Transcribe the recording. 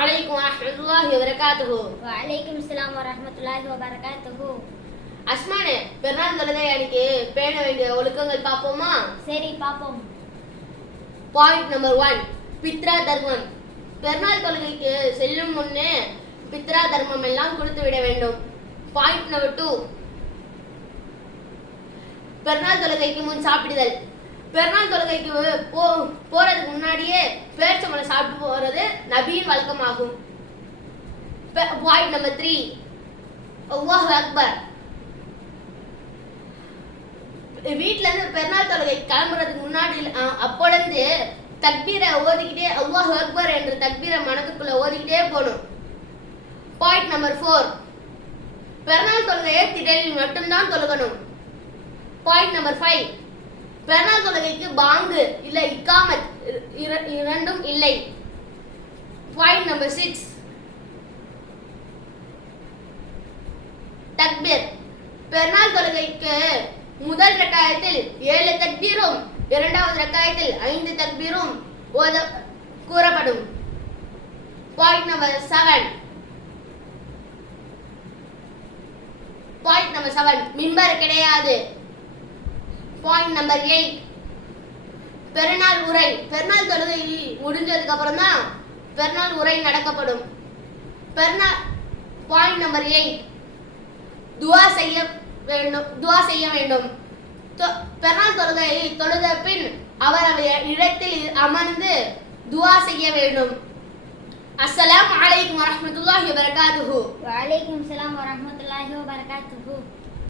عليكم ورحمة الله وبركاته வலைக்கும் இஸ்லாம் வரஹ்மத்துல்லாஹி வபரகாத்துஹு அஸ்மானே பெருநாள் தொழுகை அன்னைக்கு பேண வேண்டிய ஒழுக்கங்கள் பார்ப்போமா சரி பாப்போம் பாயிண்ட் நம்பர் ஒன் பித்ரா தர்மம் பெருநாள் தொழுகைக்கு செல்லும் முன்னே பித்ரா தர்மம் எல்லாம் கொடுத்து விட வேண்டும் பாயிண்ட் நம்பர் டூ பெருநாள் தொழுகைக்கு முன் சாப்பிடுதல் பெருநாள் தொழுகைக்கு போ போறதுக்கு முன்னாடியே பேர்ச்சம்பளம் சாப்பிட்டு போறது நபியின் வழக்கமாகும். பாயிண்ட் நம்பர் த்ரீ அல்லாஹ் அக்பர். இருந்து பெருநாள் தொழுகை கிளம்புறதுக்கு முன்னாடி அஹ், அப்போலேருந்து தக்பீரை ஓதிக்கிட்டே அல்லாஹ் அக்பர் என்ற தக்பீரை மனதுக்குள்ள ஓதிக்கிட்டே போகணும். பாயிண்ட் நம்பர் ஃபோர் பெருநாள் தொழுகையை திடலில் மட்டும்தான் தொழுகணும். பாயிண்ட் நம்பர் ஃபைவ் பெருநாள் தொழுகைக்கு பாங்கு இல்லை இக்காமத் இரண்டும் இல்லை. பாயிண்ட் நம்பர் சிக்ஸ் தக்பீர். பெருநாள் தொழுகைக்கு முதல் ரக்காயத்தில் ஏழு தக்பீரும் இரண்டாவது ரக்காயத்தில் ஐந்து தக்பீரும் ஓத கூறப்படும். Point number seven point number seven மிம்பர் கிடையாது. பாயிண்ட் நம்பர் எயிட் பெருநாள் உரை. பெருநாள் தொழுகை முடிஞ்சதுக்கு அப்புறம் தான் பெருநாள் உரை நடக்கப்படும். பெருநாள் பாயிண்ட் நம்பர் எயிட் துவா செய்ய வேண்டும் துவா செய்ய வேண்டும். தொ- பெருநாள் தொழுகை தொழுத பின் அவர் அவர் இடத்தில் அமர்ந்து துவா செய்ய வேண்டும். அஸ்ஸலாம் அலைக்கும் வரமத்துல்லாஹி வரகாத்துஹு வலைக்கும் இஸ்லாம் வரமத்துல்லாஹி வரகாத்துஹு